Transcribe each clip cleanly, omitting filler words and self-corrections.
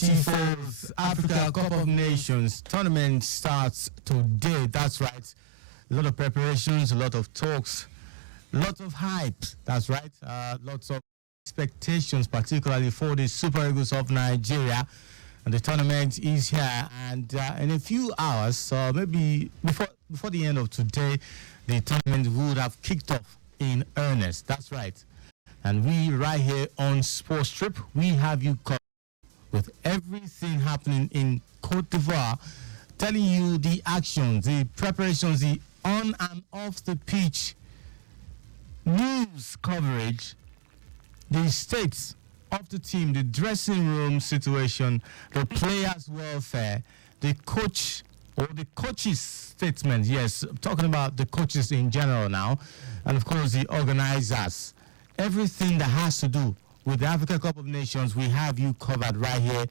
34th Africa Cup of Nations tournament starts today. That's right. A lot of preparations, a lot of talks, lots of hype. That's right. Lots of expectations, particularly for the Super Eagles of Nigeria. And the tournament is here. And in a few hours, maybe before the end of today, the tournament would have kicked off in earnest. That's right. And we right here on Sports Trip, we have you covered with everything happening in Cote d'Ivoire, telling you the actions, the preparations, the on and off the pitch news coverage, the states of the team, the dressing room situation, the players' welfare, the coach or the coach's statement. Yes, I'm talking about the coaches in general now, and of course the organizers. Everything that has to do with the Africa Cup of Nations, we have you covered right here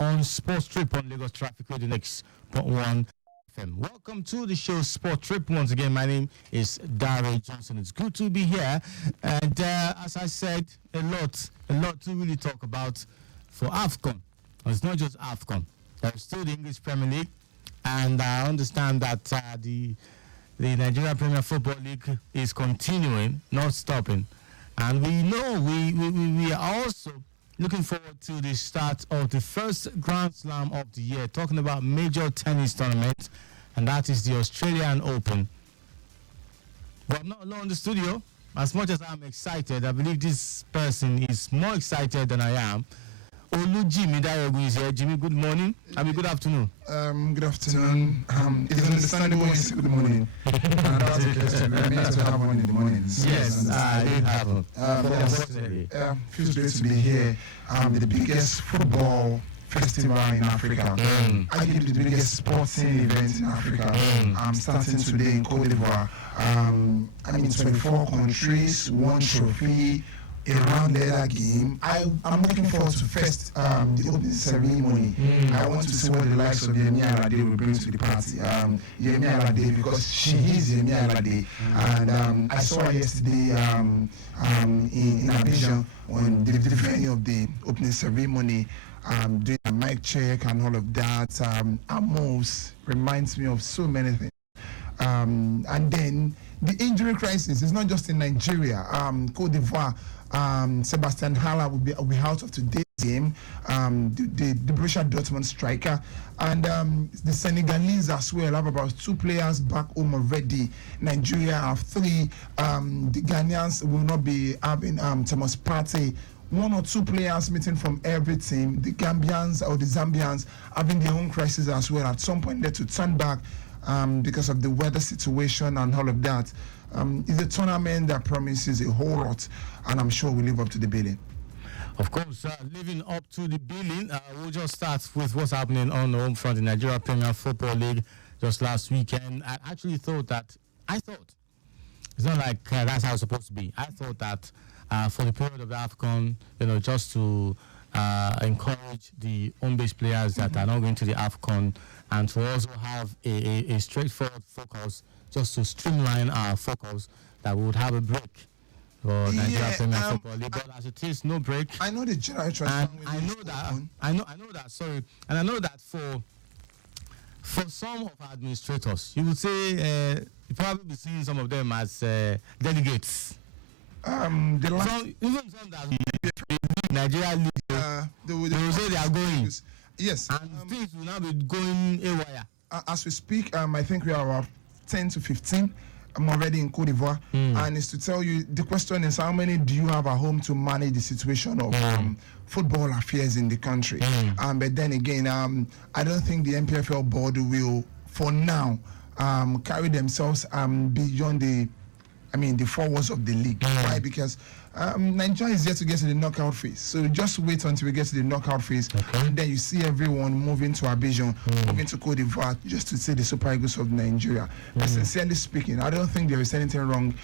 on Sports Trip on Lagos Traffic Radio Next .1 FM. Welcome to the show Sport Trip. Once again, my name is Dare Johnson. It's good to be here. And as I said, a lot to really talk about for AFCON. It's not just AFCON. There's still the English Premier League. And I understand that the Nigeria Premier Football League is continuing, not stopping. And we know we are also looking forward to the start of the first Grand Slam of the year, talking about major tennis tournament, and that is the Australian Open. But I'm not alone in the studio. As much as I'm excited, I believe this person is more excited than I am. Olujimi Dare-Ogun is here. Jimmy, good morning. Good afternoon. Good afternoon. It's understandable when you say good morning. That's the case. We need to have one in the mornings. Yes, I did have one. Feels great to be here. The biggest football festival in Africa. Arguably the biggest sporting event in Africa. Starting today in Cote d'Ivoire. 24 countries, one trophy. Around the other game, I'm looking forward to first the opening ceremony. I want to see what the likes of Yemi Alade will bring to the party. Yemi Alade, because she is Yemi Alade, and I saw her yesterday in Abidjan on the venue of the opening ceremony, doing a mic check and all of that. Amos reminds me of so many things. And then the injury crisis is not just in Nigeria. Cote d'Ivoire. Sebastian Haller will be out of today's game. The Borussia Dortmund striker, and the Senegalese as well have about 2 players back home already. Nigeria have 3. The Ghanaians will not be having Thomas Partey. 1 or 2 players meeting from every team. The Gambians or the Zambians having their own crisis as well. At some point, they to turn back because of the weather situation and all of that. It's a tournament that promises a whole lot, and I'm sure we'll live up to the billing. Of course, living up to the billing, we'll just start with what's happening on the home front in Nigeria Premier Football League just last weekend. I actually thought it's not like that's how it's supposed to be. I thought that for the period of the AFCON, just to encourage the home-based players that are not going to the AFCON, and to also have a straightforward focus, just to streamline our focus, that we would have a break for Nigeria Premier Football League. But as it is, no break. I know the general transfer. I know that. Sorry, and I know that for some of our administrators, you would say you probably be seeing some of them as delegates. Even some that Nigeria League, they will say they are going. Yes, and things will now be going haywire. As we speak, I think we are about 10 to 15. I'm already in Cote d'Ivoire, and it's to tell you, the question is, how many do you have at home to manage the situation of football affairs in the country? But then again, I don't think the MPFL board will, for now, carry themselves beyond the 4 walls of the league. Why? Because Nigeria is yet to get to the knockout phase. So just wait until we get to the knockout phase. And then you see everyone moving to Abidjan, moving to Cote d'Ivoire, just to say the Super Eagles of Nigeria. But sincerely speaking, I don't think there is anything wrong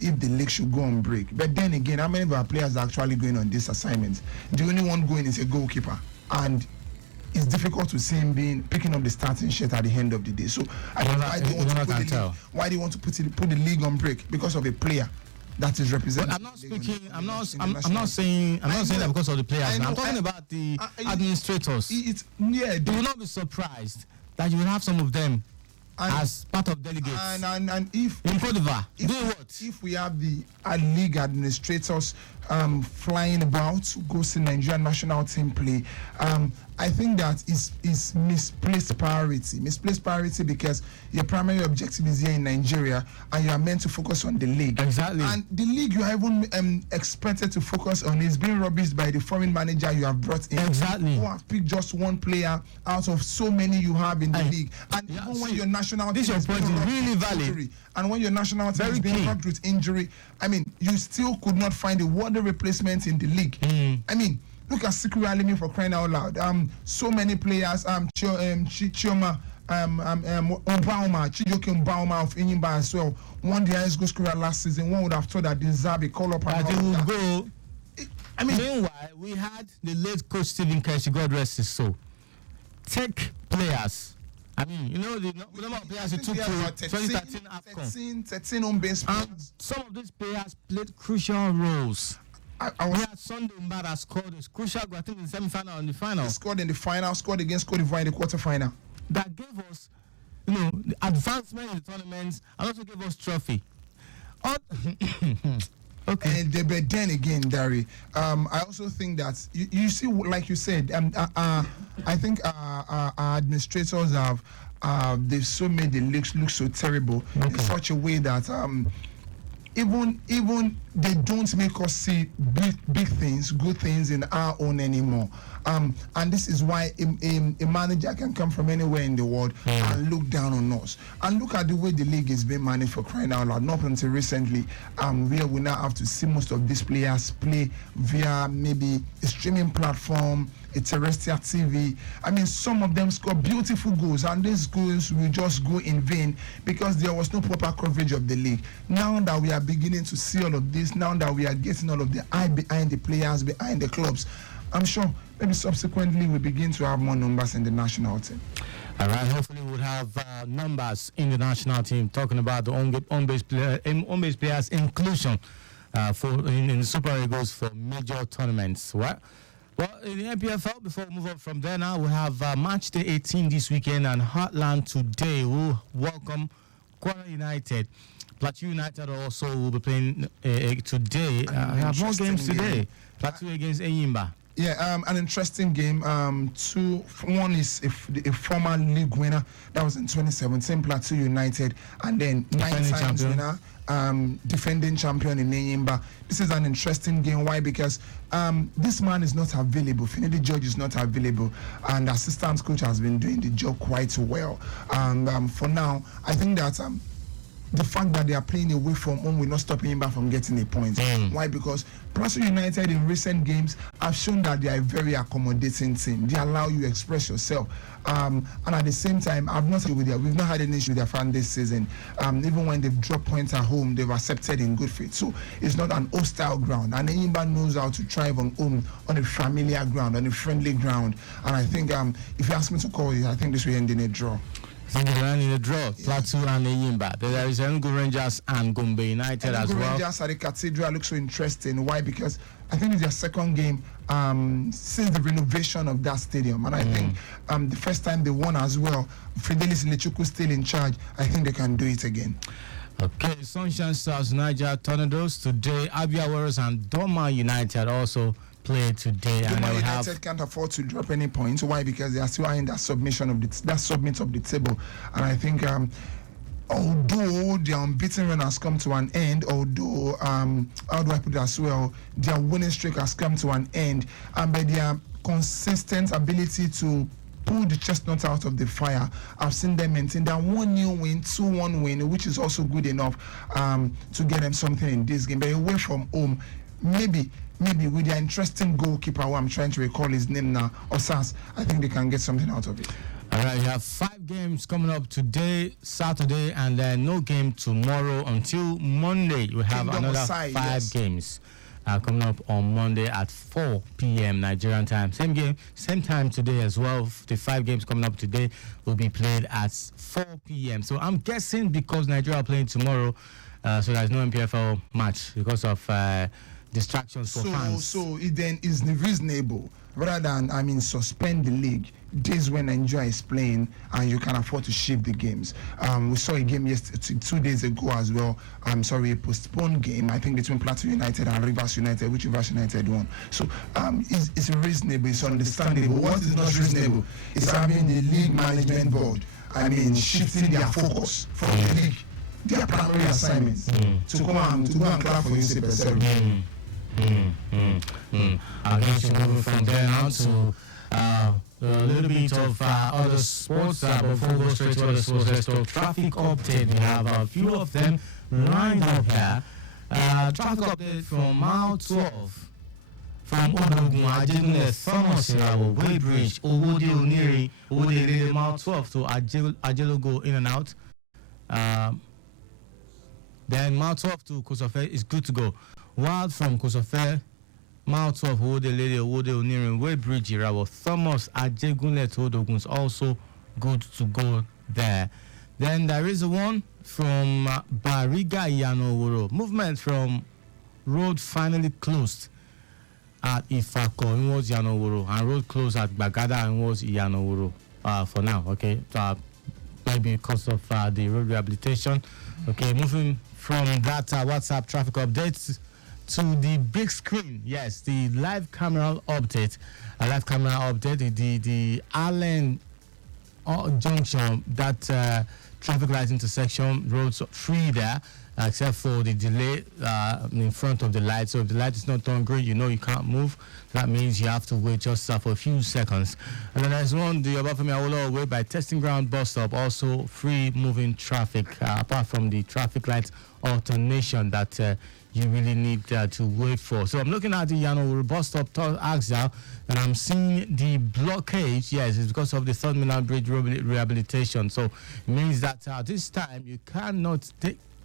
if the league should go on break. But then again, how many of our players are actually going on this assignment? The only one going is a goalkeeper. And it's difficult to see him picking up the starting shirt at the end of the day. So I don't know why they want to put the league on break because of a player. that is representing. But I'm not speaking. I'm not saying that because of the players. I'm talking about the administrators. They will not be surprised that you will have some of them as part of delegates. And if in Cote d'Ivoire, if we have the league administrators flying about, go see Nigerian national team play, I think that is misplaced priority. Misplaced priority because your primary objective is here in Nigeria and you are meant to focus on the league. Exactly. And the league you are even expected to focus on is being rubbished by the foreign manager you have brought in. Exactly. Who have picked just one player out of so many you have in the league. And even when your national team is being really valid. Injury, and when your national team is being rocked with injury, I mean, you still could not find a worthy replacement in the league. I mean, look at Sikri Alimi, for crying out loud. So many players, Chioma, Mbauma, Chijoke Mbauma of Enyimba as well. Won the highest goal scorer last season. One would have thought that deserve a call up. I mean, meanwhile, we had the late coach Stephen Keshi, God rest his soul, take players. I mean, you know the number of players he took to 2013 AFCON. 13 home-based players. Some of these players played crucial roles. We had Sunday Mbada scored a crucial goal, I think in the semi-final and the final. He scored in the final, scored against Cote d'Ivoire in the quarter-final. That gave us, the advancement in the tournaments and also gave us trophy. Okay. But then again, Dari, I also think that you see, like you said, I think our administrators they've so made the leagues look so terrible in such a way that even they don't make us see big things, good things in our own anymore. And this is why a manager can come from anywhere in the world and look down on us. And look at the way the league is being managed, for crying out loud. Not until recently, where we now have to see most of these players play via maybe a streaming platform, a terrestrial TV. I mean, some of them score beautiful goals, and these goals will just go in vain because there was no proper coverage of the league. Now that we are beginning to see all of this, now that we are getting all of the eye behind the players, behind the clubs, I'm sure maybe subsequently we begin to have more numbers in the national team. All right, hopefully we'll have numbers in the national team talking about the on-base players inclusion in the Super Eagles for major tournaments. Well, in the NPFL, before we move on from there now, we have match day 18 this weekend, and Heartland today will welcome Kwara United. Plateau United also will be playing today. We have more games today. Plateau against Enyimba. Yeah, an interesting game. One is a former league winner that was in 2017, Plateau United, and then nine-times winner, defending champion in Enyimba. This is an interesting game. Why? Because this man is not available. Finidi George is not available, and the assistant coach has been doing the job quite well. And for now, I think that the fact that they are playing away from home will not stop Enyimba from getting a point. Why? Because Plateau United in recent games have shown that they are a very accommodating team. They allow you to express yourself. And at the same time, we've not had any issue with their fan this season. Even when they've dropped points at home, they've accepted in good faith. So it's not an hostile ground. And Enyimba knows how to thrive on home, on a familiar ground, on a friendly ground. And I think if you ask me to call it, I think this will end in a draw. In the draw, Plateau and Enyimba. There is Enugu Rangers and Gombe United as well. Rangers at the Cathedral looks so interesting. Why? Because I think it's their second game since the renovation of that stadium. And I think the first time they won as well, Fidelis Lechuku still in charge. I think they can do it again. Okay, Sunshine Stars, Niger Tornadoes today. Abia Warriors and Doma United also play today. And United can't afford to drop any points. Why? Because they are still in that submit of the table. And I think although their unbeaten run has come to an end, although how do I put it as well, their winning streak has come to an end, and by their consistent ability to pull the chestnut out of the fire, I've seen them maintain that 1-0 win, 2-1 win, which is also good enough to get them something in this game. But away from home, maybe with their interesting goalkeeper, who I'm trying to recall his name now, Osas, I think they can get something out of it. All right, you have 5 games coming up today, Saturday, and then no game tomorrow until Monday. You have another 5 games coming up on Monday at 4 p.m. Nigerian time. Same time today as well. The 5 games coming up today will be played at 4 p.m. So I'm guessing because Nigeria are playing tomorrow, So there's no MPFL match because of distractions for fans. So it then is reasonable rather than suspend the league days when Nigeria is playing and you can afford to shift the games. We saw a game 2 days ago as well. A postponed game, I think between Plateau United and Rivers United, which Rivers United won. So it's reasonable, it's understandable. What is not reasonable is having the league management board, shifting their focus from the league, their primary assignments, to go and clap for you, CP7. I guess you're moving from there now to a little bit of other sports. Before we go straight to other sports, let's talk traffic update. We have a few of them lined up here. Traffic update from mile 12. From Olujimi Dare-Ogun, Thomas Way Bridge, Owode Oniri, Owode mile 12 to Ajelogo in and out. Then mile 12 to Kosofe is good to go. While from Kosofe, mile 12, Owode Oniri, Way Bridge, Irawo, Thomas Ajegunle to Odogun is also good to go there. Then there is one from Bariga Iyanoworo. Movement from road finally closed at Ifako, it was Iyanoworo, and road closed at Bagada, and was Iyanoworo for now, okay? Maybe because of the road rehabilitation. Okay, moving from that WhatsApp traffic updates to the big screen. Yes, the live camera update. The Allen Junction, that traffic light intersection, roads free there, except for the delay in front of the light. So if the light is not on green, you know you can't move. That means you have to wait just for a few seconds. And then there's one, the Obafemi Awolowo Way by Testing Ground bus stop, also free moving traffic, apart from the traffic light alternation that you really need to wait for. So I'm looking at the Iyanoworo bus stop, Axel, and I'm seeing the blockage. Yes, it's because of the Third Mainland Bridge rehabilitation. So it means that this time you cannot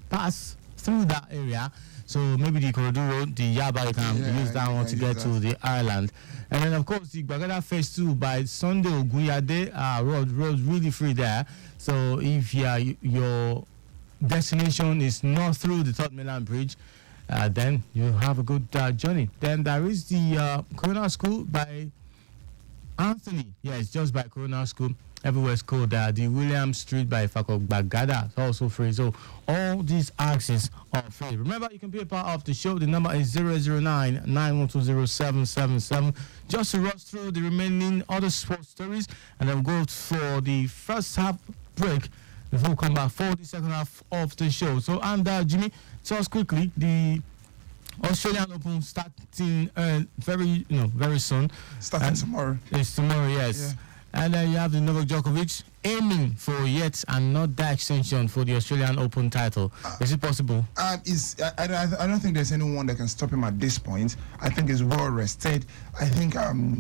pass through that area. So maybe the Ikorodu Road, the Yaba, you can use that one to get to the island. And then, of course, the Bagada Phase 2 by Sunday Oguyade road really free there. So if your destination is not through the Third Mainland Bridge, then you have a good journey. Then there is the Corona School by Anthony. Yeah, it's just by Corona School. Everywhere's cool. The William Street by Fako Bagada is also free. So all these access are free. Remember, you can be a part of the show. The number is 009-9120-777. Just to rush through the remaining other sports stories, and then go for the first half break before we come back for the second half of the show. So, and Jimmy, tell us quickly, the Australian Open starting very soon. Starting tomorrow. It's tomorrow, yes. Yeah. And then you have the Novak Djokovic aiming for yet another extension for the Australian Open title. Is it possible? I don't think there's anyone that can stop him at this point. I think he's well rested. I think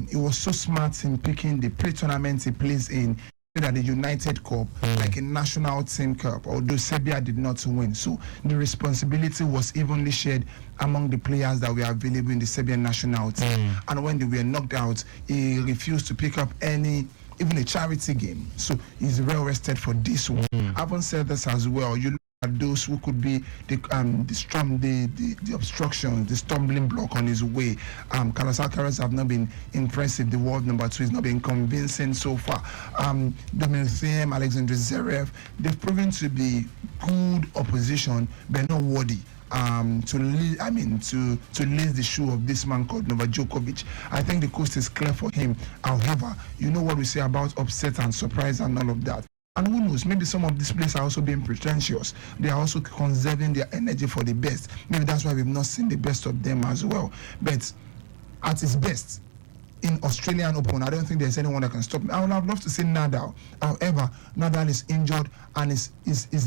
he was so smart in picking the pre-tournament he plays in, that the United Cup, like a national team cup, although Serbia did not win. So the responsibility was evenly shared among the players that were available in the Serbian national team. And when they were knocked out, he refused to pick up even a charity game. So he's well rested for this one. Having said this as well, you look at those who could be the obstructions, the stumbling block on his way. Carlos Alcaraz have not been impressive. The world number 2 is not been convincing so far. Dominic Thiem, Alexander Zverev, they've proven to be good opposition, but not worthy to lace the shoe of this man called Novak Djokovic. I think the coast is clear for him. However, you know what we say about upset and surprise and all of that. And who knows, maybe some of these players are also being pretentious. They are also conserving their energy for the best. Maybe that's why we've not seen the best of them as well. But at his best, in Australian Open, I don't think there's anyone that can stop me. I would have loved to say Nadal. However, Nadal is injured and is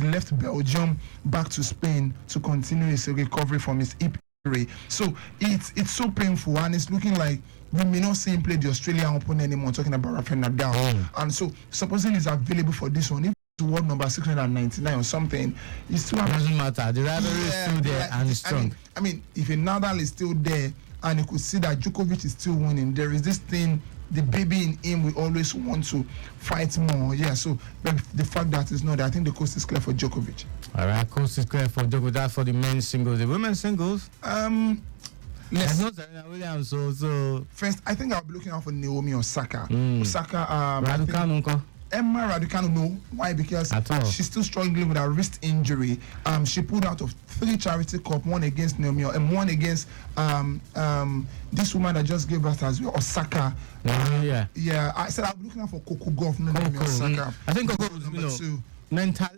left Belgium back to Spain to continue his recovery from his hip injury. So it's so painful, and it's looking like we may not see him play the Australian Open anymore, talking about Rafael Nadal. And so supposing he's available for this one, if it's world number 699 or something, it still doesn't matter. The rivalry is still there and it's strong. I mean, if a Nadal is still there, and you could see that Djokovic is still winning, there is this thing the baby in him will always want to fight more. Yeah, so but the fact that it's not there, I think the coast is clear for Djokovic. All right, coast is clear for Djokovic. That's for the men's singles. The women's singles. Yes. Not Serena Williams. So First, I think I'll be looking out for Naomi Osaka. Osaka. Raducanu. Emma Raducanu, no. Why? Because she's still struggling with a wrist injury. She pulled out of 3 charity cup, one against Naomi and one against this woman that just gave birth as well, Osaka. Yeah. I said I'll be looking out for Coco Gauff, no Naomi Osaka. I think Coco was number 2. Mental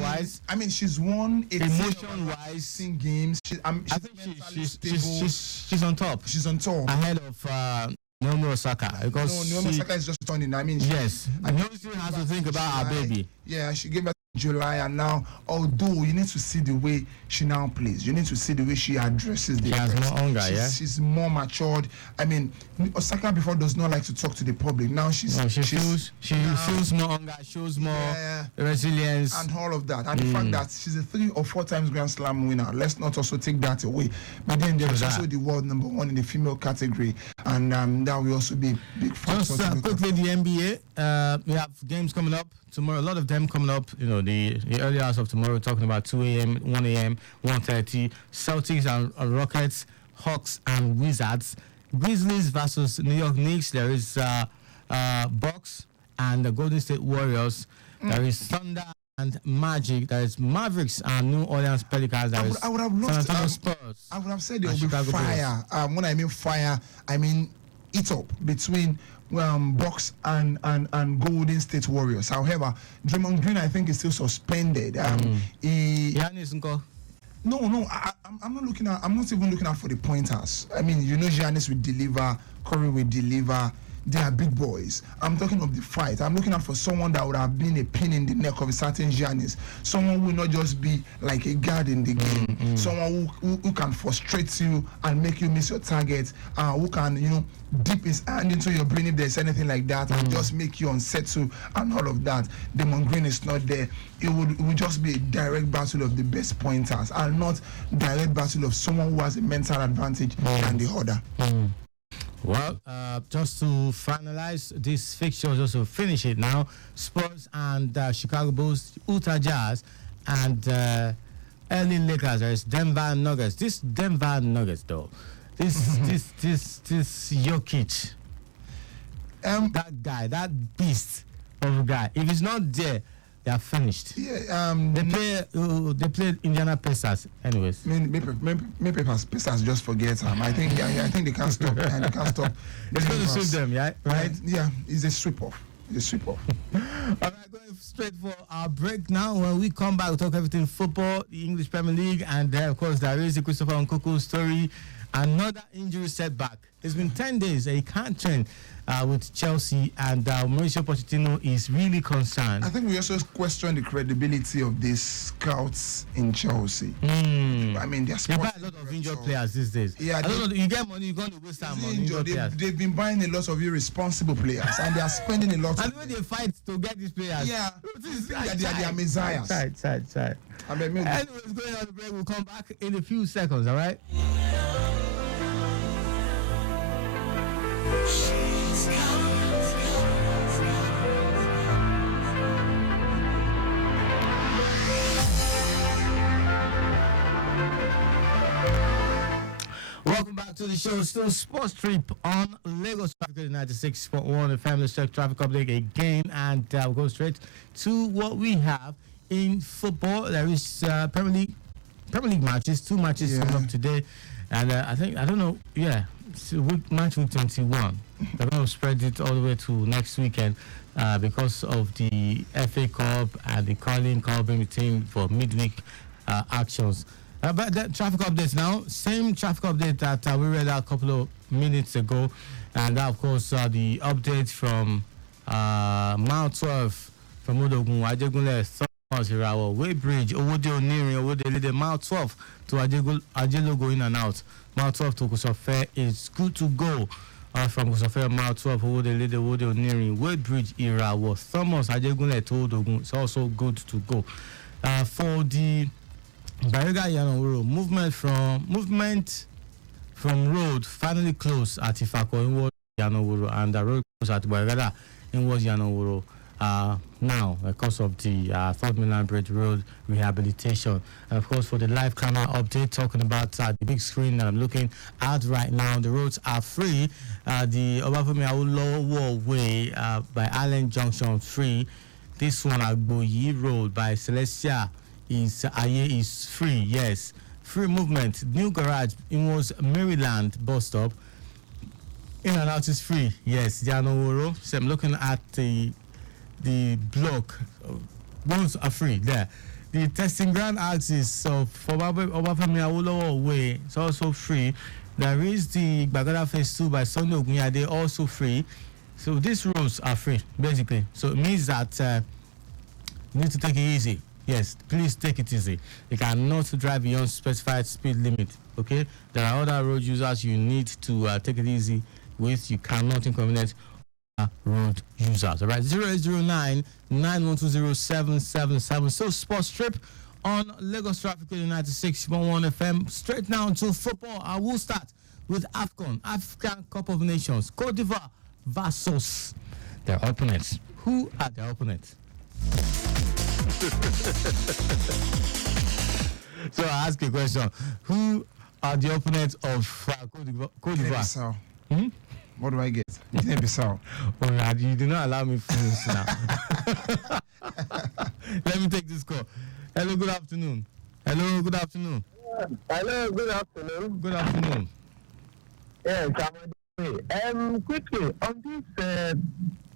wise. I mean, she's won emotion wise games. I think she's on top. She's on top ahead of Naomi Osaka, because Naomi Osaka is just returning. I mean, yes, and Naomi still has to think about her baby. Yeah, she gave birth in July, and now, although you need to see the way she now plays, you need to see the way she addresses the. She has more hunger, she's more matured. I mean, Osaka before does not like to talk to the public. Now she feels more hunger, shows more resilience, and all of that. And the fact that she's a 3 or 4 times Grand Slam winner. Let's not also take that away. But then there's also the world number 1 in the female category, and that will also be a big factor. Just quickly, the NBA. We have games coming up tomorrow. A lot of them coming up. You know, the early hours of tomorrow. We're talking about 2 a.m., 1 a.m., 1:30. Celtics and Rockets, Hawks and Wizards. Grizzlies versus New York Knicks. There is Bucks and the Golden State Warriors. There is Thunder and Magic. There is Mavericks and New Orleans Pelicans. There is I would have loved San Antonio Spurs. I would have said there will be fire. When I mean fire, I mean it up between Bucks and Golden State Warriors. However, Draymond Green, I think, is still suspended. No, I'm not looking at. I'm not even looking out for the pointers. I mean, you know, Giannis will deliver, Curry will deliver. They are big boys. I'm talking of the fight. I'm looking out for someone that would have been a pin in the neck of a certain Giannis. Someone who will not just be like a guard in the game. Someone who can frustrate you and make you miss your target. Who can, you know, dip his hand into your brain if there's anything like that and just make you unsettled and all of that. Draymond Green is not there. It would just be a direct battle of the best pointers and not direct battle of someone who has a mental advantage than the other. Well, just to finalize this fixture, just to finish it now, Spurs and Chicago Bulls, Utah Jazz, and LA Lakers. There's Denver Nuggets. This Denver Nuggets, though, this Jokic, that guy, that beast of a guy. If he's not there, they are finished. Yeah, they played Indiana Pacers. Anyways, maybe Pacers just forget him. I think they can't stop. They can't stop. It's going to sweep them, yeah, right? Yeah, it's a sweep off. All right, going straight for our break now. When we come back, we'll talk everything football, the English Premier League, and then of course there is the Christopher Nkunku story. Another injury setback. It's been 10 days. He can't train with Chelsea, and Mauricio Pochettino is really concerned. I think we also question the credibility of these scouts in Chelsea. I mean, they buy a lot of injured players these days. Yeah, I don't know. You get money, you're going to waste time on injured players. They've been buying a lot of irresponsible players, and they are spending a lot. And when they fight to get these players, they are messiahs. Side. Anyways, going on the break. We'll come back in a few seconds. All right. Welcome back to the show. Still Sports Trip on Lagos Traffic 96.1, the Family Check Traffic Update again, and we'll go straight to what we have in football. There is Premier League matches, 2 matches coming up today, and I don't know, match week 21. They're going to spread it all the way to next weekend because of the FA Cup and the Carling Cup in between for midweek actions. But the traffic updates now, same traffic update that we read a couple of minutes ago, and of course the update from Mile 12 from Odogun, Ajegunle, Thomas Irawo, Weybridge, Owode Onirin, Owode Lede, Mile 12 to Ajelogo in and out. Mile 12 to Kosofe is good to go. From Kosofe, Mile 12, Owode Lede, Owode Onirin, Weybridge, Irawo, Thomas, Ajegunle to Odogun is also good to go. For the Bariga Yanowuro movement from road finally closed at Ifako inward Yanowuro, and the road closed at Wagada inward Yanowuro. Now, because of the 3rd Mainland Bridge Road rehabilitation. And of course, for the live camera update, talking about the big screen that I'm looking at right now, the roads are free. The Obafemi Awolowo Way by Allen Junction free. This one, Agboyi Road by Celestia is free. Yes, free movement. New garage in was Maryland bus stop. In and out is free. Yes, Yanowuro. So I'm looking at the block. Ones are free there. The testing ground axis of Obafemi Awolowo Way is also free. There is the Bagada Phase 2 by Sunday Ogunyade, also free. So these roads are free, basically. So it means that you need to take it easy. Yes, please take it easy. You cannot drive beyond specified speed limit. Okay, there are other road users you need to take it easy with. You cannot inconvenience road users. All right, 0809 9120777. So sports trip on Lagos Traffic 96.1 FM. Straight now to football. I will start with AFCON, African Cup of Nations. Cote d'Ivoire versus their opponents. Who are their opponents? So I ask a question. Who are the opponents of Cote d'Ivoire? What do I get? Guinea-Bissau. Oh, you do not allow me finish now. Let me take this call. Hello, good afternoon. Hello, good afternoon. Hello, good afternoon. Good afternoon. Yes, I'm quickly on this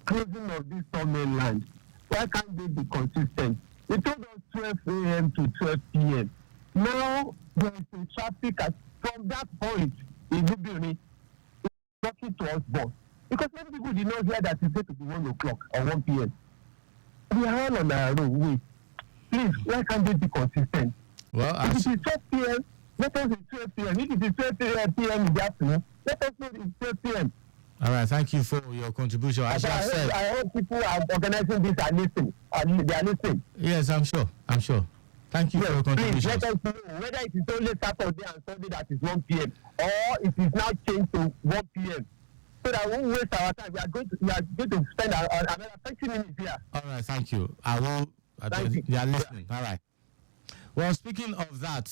closing of this mainland. Why can't they be consistent? They told us 12 a.m. to 12 p.m. Now there is a traffic from that point in Lubiri talking to us, boss. Because many people did not hear that it's going to be 1 o'clock or 1 p.m. We are all on our own way. Please, why can't they be consistent? Well, if it is 12 p.m., let us be 12 p.m. If it is 12 p.m. in the afternoon, let us know it's 12 p.m. All right, thank you for your contribution. As I said, I hope people are organizing this are listening. They are listening. Yes, I'm sure. Thank you for your contribution. Please let us know whether it is only Saturday and Sunday that is 1 p.m. or it is now changed to 1 p.m. So that we won't waste our time. We are going to spend another 30 minutes here. All right, thank you. I will. They are listening. All right. Well, speaking of that,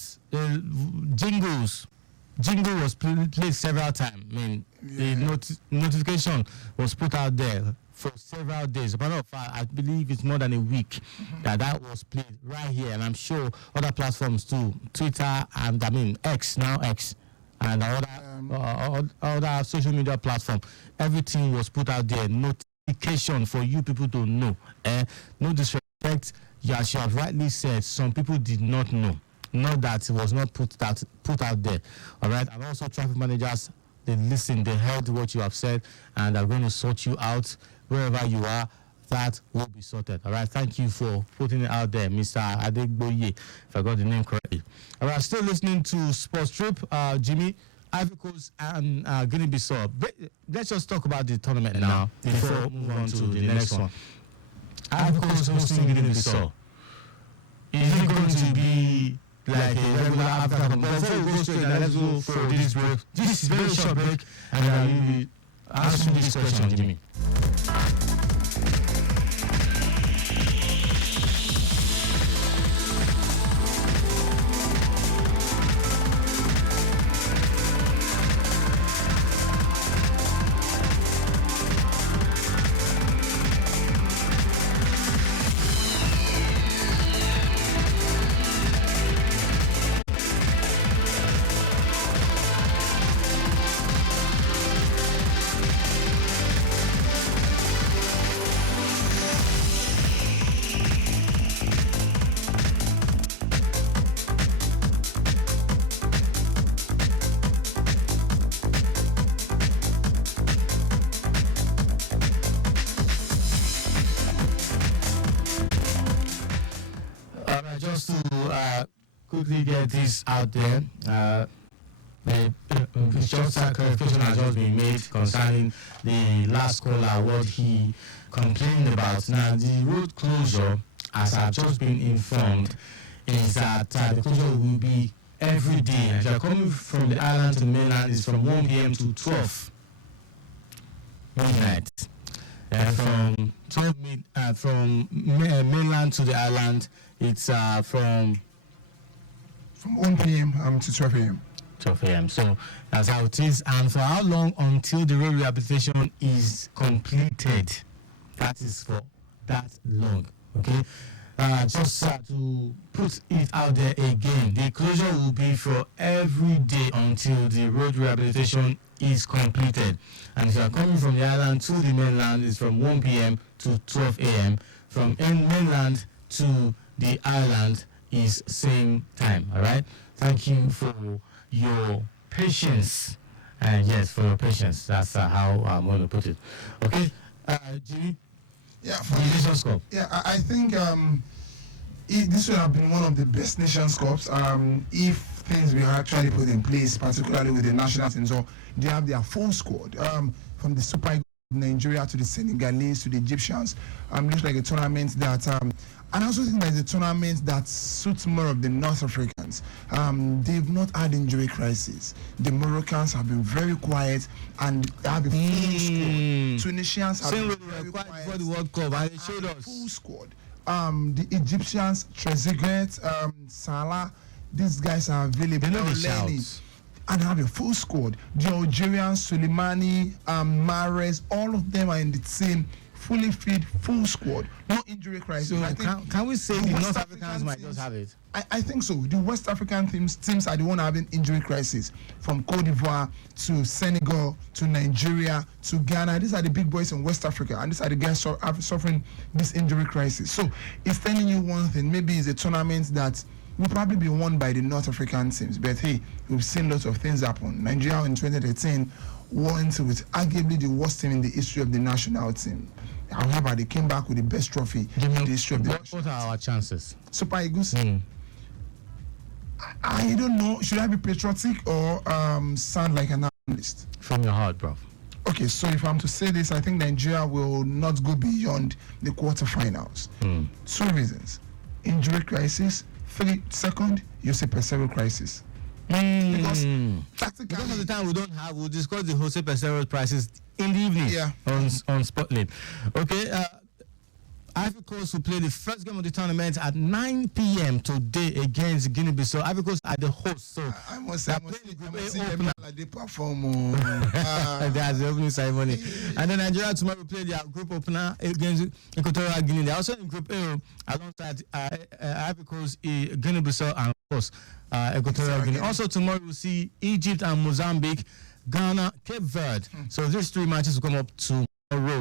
jingle was played several times. I mean, the notification was put out there for several days. As a matter of fact, I believe it's more than a week that was played right here, and I'm sure other platforms too, Twitter and X, and other social media platform. Everything was put out there. Notification for you people to know. No disrespect. As you have rightly said, some people did not know. Not that it was not put out there. All right. And also traffic managers, they listened, they heard what you have said, and are going to sort you out wherever you are. That will be sorted. All right. Thank you for putting it out there, Mr. Adegboye, if I got the name correctly. All right. Still listening to Sports Trip, Jimmy, Ivory Coast, and Guinea-Bissau. Let's just talk about the tournament now before we move on to the next one. Ivory Coast hosting Guinea-Bissau. Is it going to be like a regular African? But before we go straight, let's go for this break. This is very short break, and I will be asking this question, Jimmy. Just to quickly get this out there, the short clarification has just been made concerning the last caller, what he complained about. Now, the road closure, as I've just been informed, is that the closure will be every day. And if you're coming from the island to the mainland, it's from 1 p.m. to 12 midnight. From mainland to the island, it's from 1 p.m. To 12 a.m. 12 a.m. So that's how it is. And for how long until the road rehabilitation is completed? That is for that long. Okay. Just to put it out there again, the closure will be for every day until the road rehabilitation is completed. And if you are coming from the island to the mainland, it's from 1 p.m. to 12 a.m. From mainland to the island is same time. All right. Thank you for your patience. And yes, for your patience. That's how I'm going to put it. Okay, Jimmy. Yeah, the Nations Cup. Yeah, I think this would have been one of the best Nations Cups if things were actually put in place, particularly with the national teams. So they have their full squad from the Super Eagles of Nigeria to the Senegalese to the Egyptians. Looks like a tournament that. And I also think there's a tournament that suits more of the North Africans. They've not had injury crisis. The Moroccans have been very quiet and they have a full squad. Tunisians have been very quiet for the World Cup and they showed us full squad. The Egyptians, Trezeguet, Salah, these guys are available. And have a full squad. The Algerians, Soleimani, Mahrez, all of them are in the team. Fully fit, full squad, no injury crisis. So can we say the North Africans might just have it? I think so. The West African teams are the one having injury crisis. From Cote d'Ivoire to Senegal to Nigeria to Ghana. These are the big boys in West Africa, and these are the guys suffering this injury crisis. So it's telling you one thing. Maybe it's a tournament that will probably be won by the North African teams. But hey, we've seen lots of things happen. Nigeria in 2013 went with arguably the worst team in the history of the national team. However, they came back with the best trophy in the history of the national team. What are our chances? Super Eagles? I don't know. Should I be patriotic or sound like an analyst? From your heart, bro. Okay, so if I'm to say this, I think Nigeria will not go beyond the quarterfinals. 2 reasons. Injury crisis. 3, second, you say Pesero crisis. Because I must say they perform. That's the opening ceremony. And then Nigeria tomorrow will play their group opener against Equatorial Guinea. They're also in Group A alongside Ivory Coast, Guinea-Bissau, and of course Equatorial Guinea. Also tomorrow we'll see Egypt and Mozambique, Ghana, Cape Verde. So these 3 matches will come up tomorrow.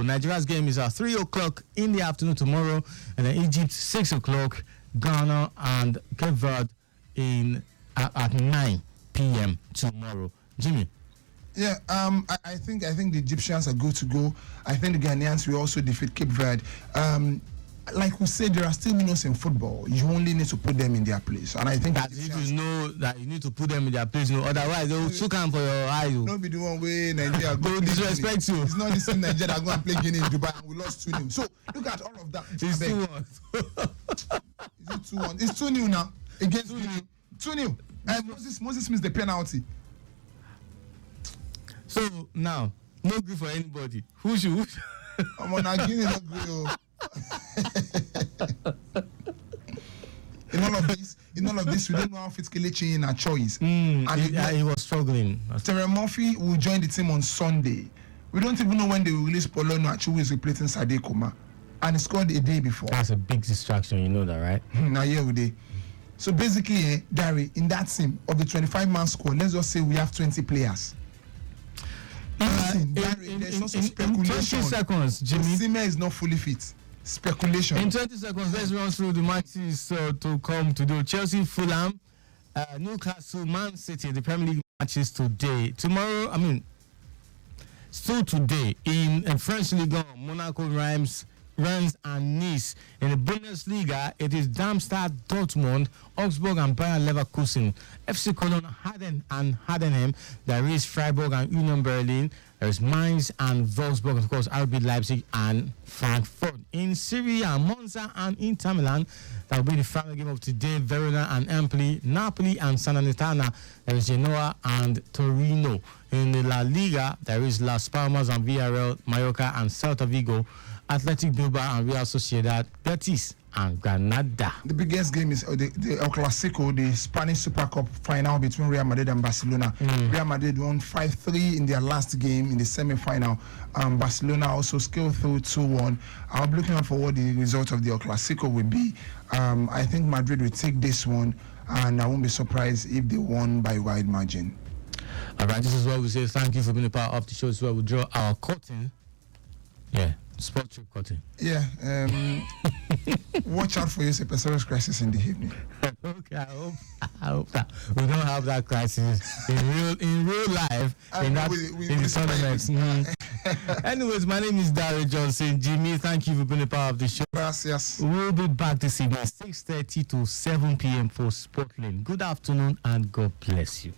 Nigeria's game is at 3 o'clock in the afternoon tomorrow, and then Egypt 6 o'clock, Ghana and Cape Verde at 9 p.m. tomorrow. Jimmy. Yeah, I think the Egyptians are good to go. I think the Ghanaians will also defeat Cape Verde. Like we said, there are still minnows in football. You only need to put them in their place. And I think that if you know that you need to put them in their place, otherwise they will shook them for your eyes. Don't be the one way Nigeria go disrespect you. It's not the same Nigeria that go and play Guinea in Dubai and we lost 2-0. So look at all of that. It's 2-1. Is it 2-1? It's 2-0 now against Guinea. 2-0. Moses missed the penalty. So now, no good for anybody. Who should? I'm on a Guinea, not good. In all of this, we don't know how fit Kelechi in our choice. And he was struggling. Terry Murphy will join the team on Sunday. We don't even know when they will release Polo Nacho, who is replacing Sade Koma. And he scored a day before. That's a big distraction, you know that, right? Now, yeah, we did. So basically, Dari, in that team, of the 25-man squad, let's just say we have 20 players. There's also speculation. In 20 seconds, Jimmy. Sima is not fully fit. Speculation. In 20 seconds, let's run through the matches to come today. Chelsea, Fulham, Newcastle, Man City, the Premier League matches today. Tomorrow, still today, in French Ligue 1, Monaco, Reims and Nice. In the Bundesliga, it is Darmstadt, Dortmund, Augsburg and Bayer Leverkusen. FC Cologne, Harden and Hardenheim. There is Freiburg and Union Berlin. There is Mainz and Wolfsburg, of course, RB Leipzig and Frankfurt. In Serie A, Monza and Inter Milan. That will be the final game of today. Verona and Empoli, Napoli and Salernitana. There is Genoa and Torino. In the La Liga, there is Las Palmas and Villarreal, Mallorca and Celta Vigo, Athletic Bilbao and Real Sociedad, Betis and Granada. The biggest game is the El Clasico, the Spanish Super Cup final between Real Madrid and Barcelona. Real Madrid won 5-3 in their last game in the semi-final. Barcelona also scaled through 2-1. I'll be looking out for what the result of the El Clasico will be. I think Madrid will take this one, and I won't be surprised if they won by wide margin. All right, this is what we say. Thank you for being a part of the show. This is where we draw our curtain. Yeah, sport trip curtain. Yeah, watch out for your Pessoas crisis in the evening. Okay, I hope that we don't have that crisis in real life in the tournament. Anyways, my name is Dare Johnson. Jimmy, thank you for being a part of the show. Gracias. We'll be back this evening 6:30 to 7 p.m. for Sportland. Good afternoon and God bless you.